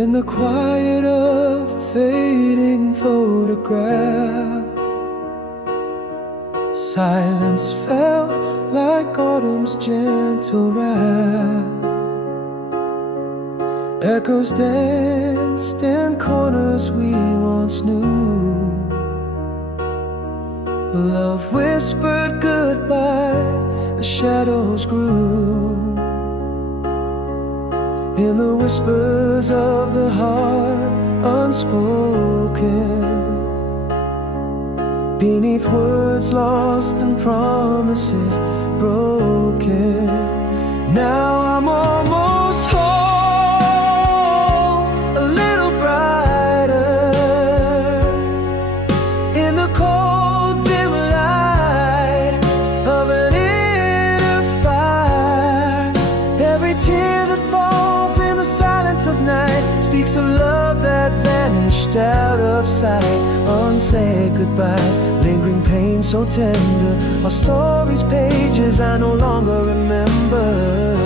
In the quiet of a fading photograph, silence fell like autumn's gentle wrath. Echoes danced in corners we once knew. Love whispered goodbye as shadows grew. In the whispers of the heart unspoken, beneath words lost and promises broken. Now I'm almost home, a little brighter, in the cold dim light of an inner fire. Every tear that falls in the silence of night speaks of love that vanished out of sight. Unsaid goodbyes, lingering pain so tender, our story's pages I no longer remember.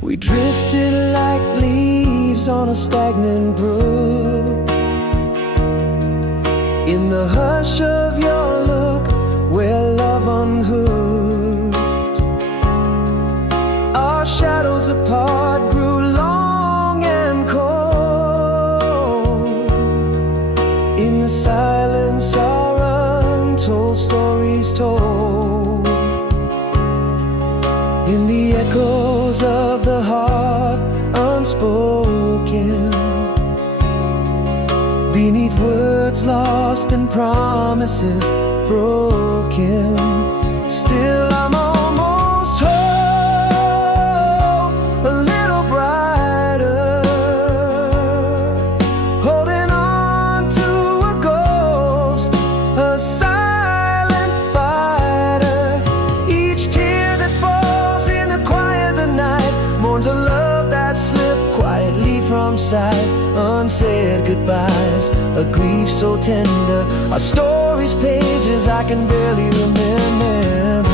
We drifted like leaves on a stagnant brook. In the hush of your look, where love unhooked, our shadows apart grew long and cold. In the silence our untold stories told. In the echoes of the heart unspoken, beneath words lost and promises broken. Still I'm almost home, a little brighter, holding on to a ghost, a silent fighter. Each tear that falls in the quiet of the night mourns a love that slipped quietly from sight. Unsaid goodbyes, a grief so tender, our story's pages I can barely remember.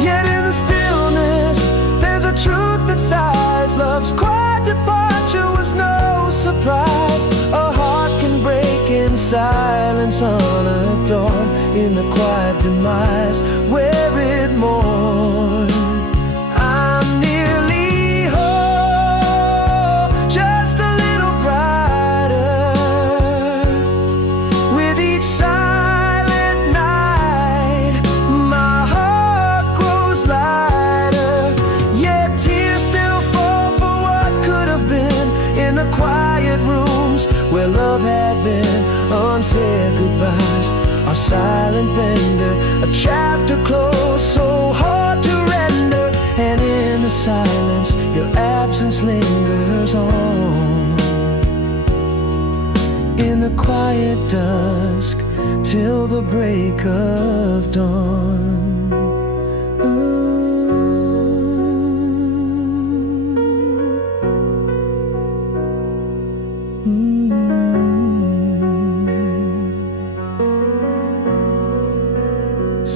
Yet in the stillness there's a truth that sighs. Love's quiet departure was no surprise. A heart can break in silence on a dawn, in the quiet demise where it mourns. Where love had been, unsaid goodbyes, our silent bender, a chapter closed so hard to render. And in the silence your absence lingers on, in the quiet dusk till the break of dawn.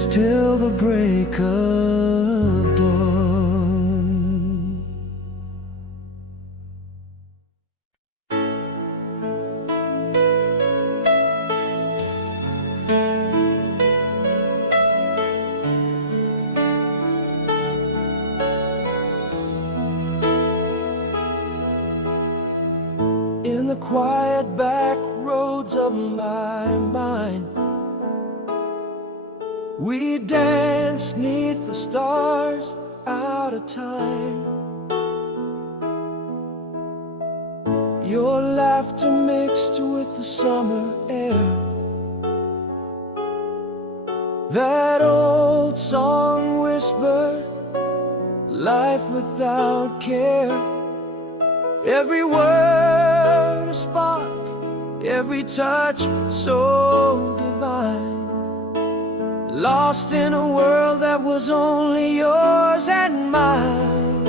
Till the break of dawn. In the quiet back roads of my mind, we danced 'neath the stars out of time. Your laughter mixed with the summer air, that old song whispered, life without care. Every word a spark, every touch so divine. Lost in a world that was only yours and mine.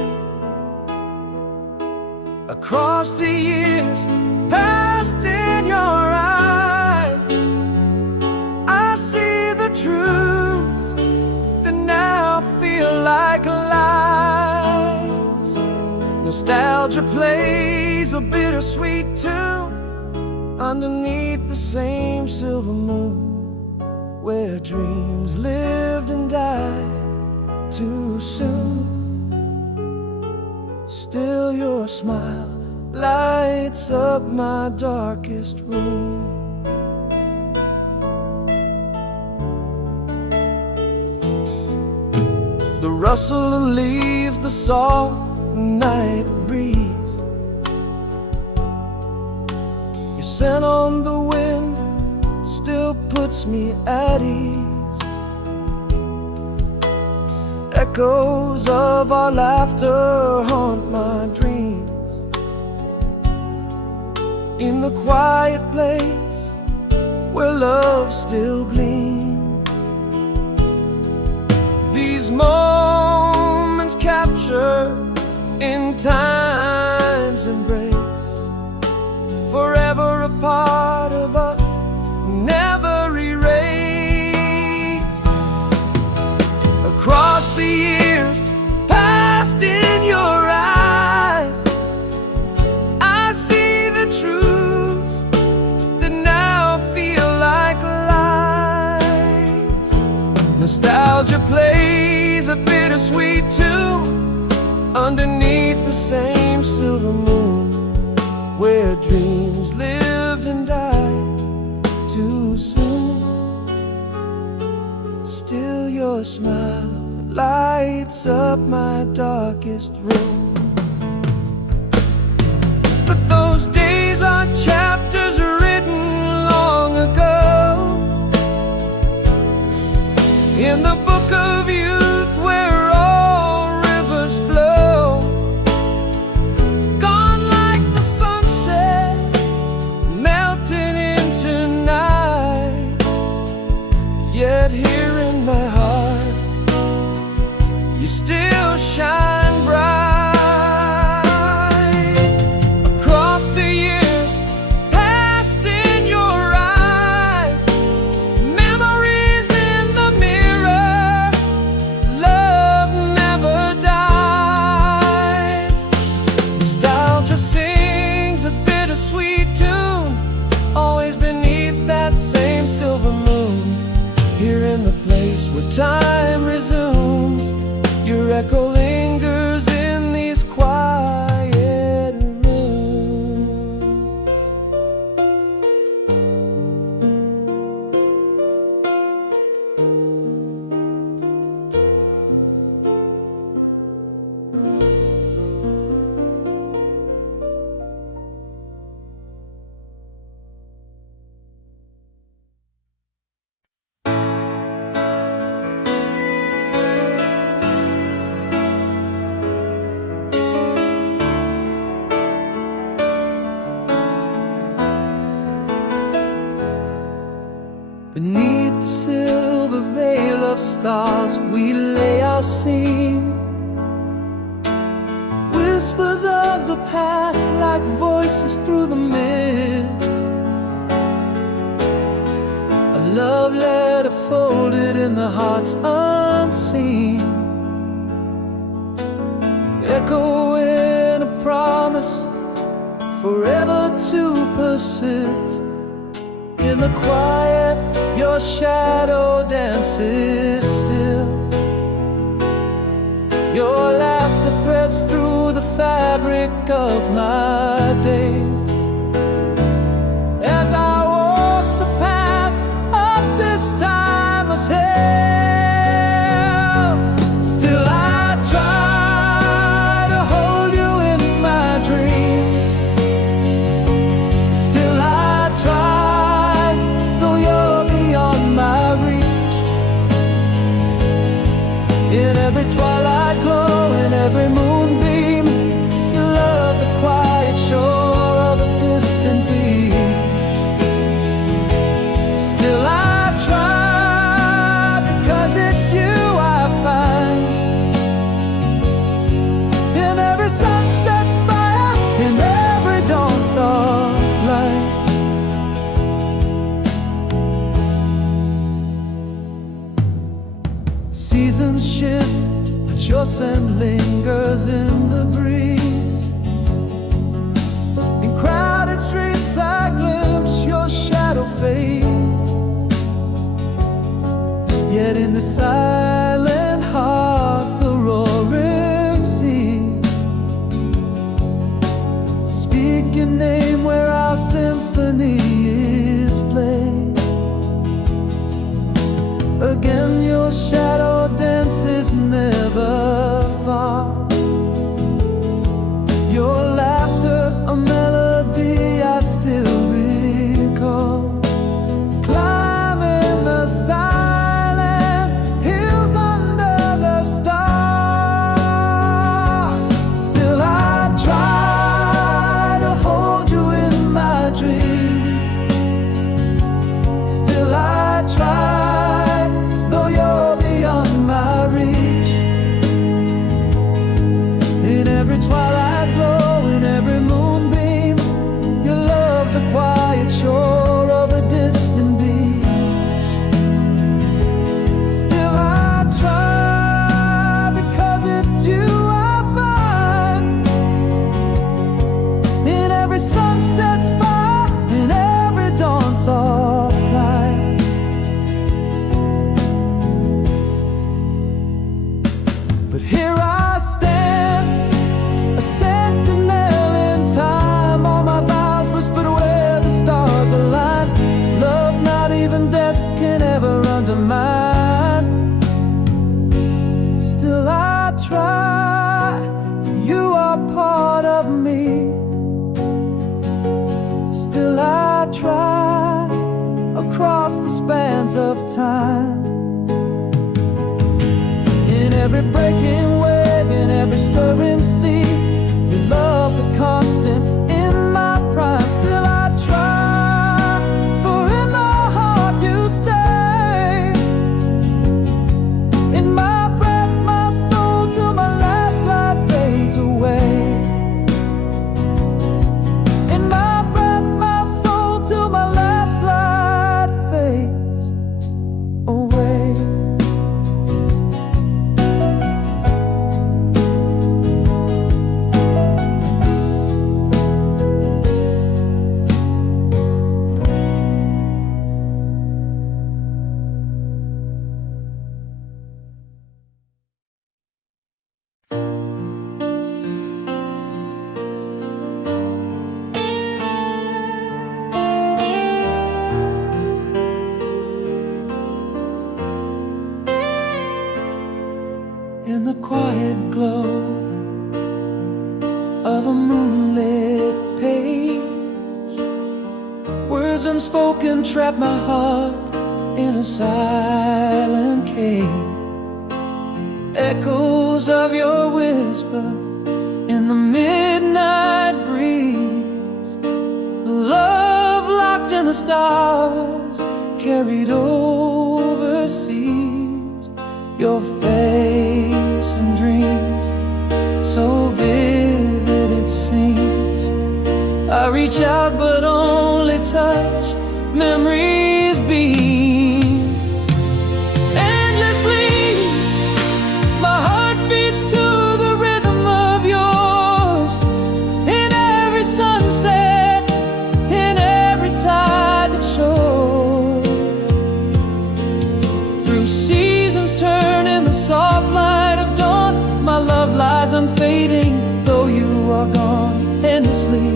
Across the years past in your eyes, I see the truth Nostalgia plays a bittersweet tune underneath the same silver moon, where dreams lived and died too soon. Still your smile lights up my darkest room. The rustle of leaves, the soft night breeze, your scent on the wind still puts me at ease. Echoes of our laughter haunt my dreams, in the quiet place where love still gleams. These moments captured in time's embrace, forever a part of us, never erased. Across the years past in your eyes, I see the truths that now feel like lies. Nostalgia plays a bittersweet tune underneath the same silver moon, where dreams lived and died too soon. Still your smile lights up my darkest room. But those days are chapters written long ago in the book of youth, where all rivers flow. Gone like the sunset, melting into night. Yet here in my heart, you still shine bright. Across the years past in your eyes, memories in the mirror, love never dies. Nostalgia sings a bittersweet tune, always beneath that same silver moon. Here in the place where time resumes, your echo lingers in these quiet rooms. Beneath the silver veil of stars, we lay our scene. Whispers of the past like voices through the mist. A love letter folded in the heart's unseen, echoing a promise forever to persist. In the quiet, your shadow dances still. Your laughter threads through the fabric of my days. As I walk the path of this timeless hell, still I try to hold you in my dreams. Still I try, though you're beyond my reach. In every twilight glow, in every moonbeam, you love the quiet shore of a distant beach. Still I try, because it's you I find. In every sunset's fire, in every dawn's soft light. Seasons shift, but your scent lingers in the breeze. streets I glimpse your shadow fade. Yet in the silent heart, the roaring sea, speak your name where our symphony is played. Again your shadow dances never far. Your laughter, a melody I still recall. Climbing the silent hills under the stars. Still I try to hold you in my dreams. Still I try, though you're beyond my reach. In every twilight glow, in every moonbeam, you love the quiet shore of a distant beach. Still I try, because it's you I find. In every sunset's fire, in every dawn's soft light. But here I stand, a sentinel in time. All my vows whispered where the stars align. Love not even death can ever undermine. Still I try, for you are part of me. Still I try, across the spans of time. In every breaking wave, in every stirring sea, you love the constant in my prime. Still I try, for in my heart you stay. In my breath, my soul, till my last light fades away. In my breath, my soul, till my last light fades away. In the quiet glow of a moonlit page, words unspoken trap my heart in a silent cave. Echoes of your whisper in the midnight breeze. Love locked in the stars, carried overseas. Your face and dreams, so vivid it seems. I reach out but only touch memories beam. Endlessly, my heart beats to the rhythm of yours. In every sunset, in every tide that shows. Through seasons turn in the soft light of dawn, my love lies unfading, though you are gone. Endlessly,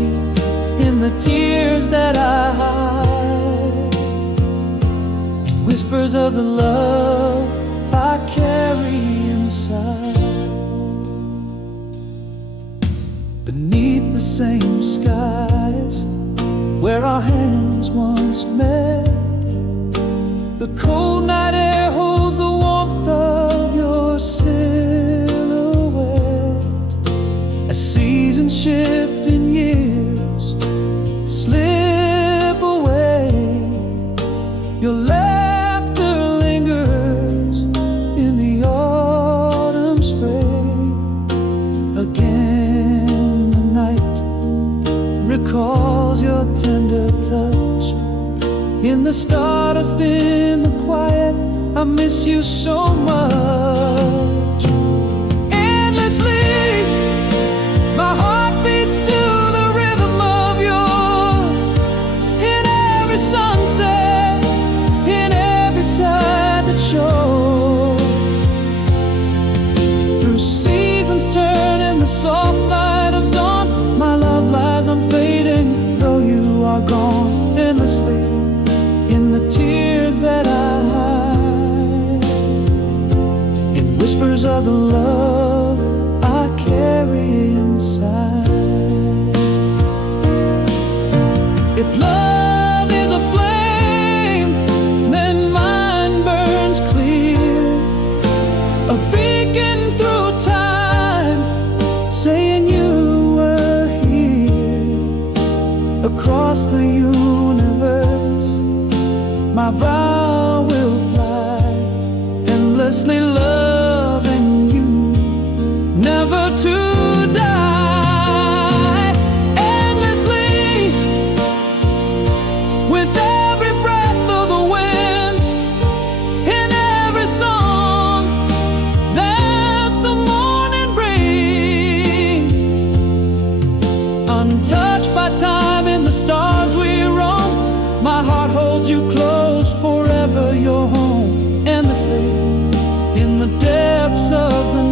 in the tears that I hide, whispers of the love I carry inside. Beneath the same skies where our hands once met, the cold night air holds the warmth of your silhouette. As seasons shift and years slip away, your laughter lingers in the autumn's fray. Again the night recalls your tender touch. In the stardust, in the quiet, I miss you so much. Endlessly, my heart beats to the rhythm of yours. whispers of the love I carry inside. If love is a flame, then mine burns clear, a beacon through time, saying you were here. Across the universe, my vow will fly, endlessly loving you, never to die. Endlessly, with every breath of the wind, in every song that the morning brings, untouched by time in the stars we roam, my heart holds you close, forever your home, endlessly in the depths of the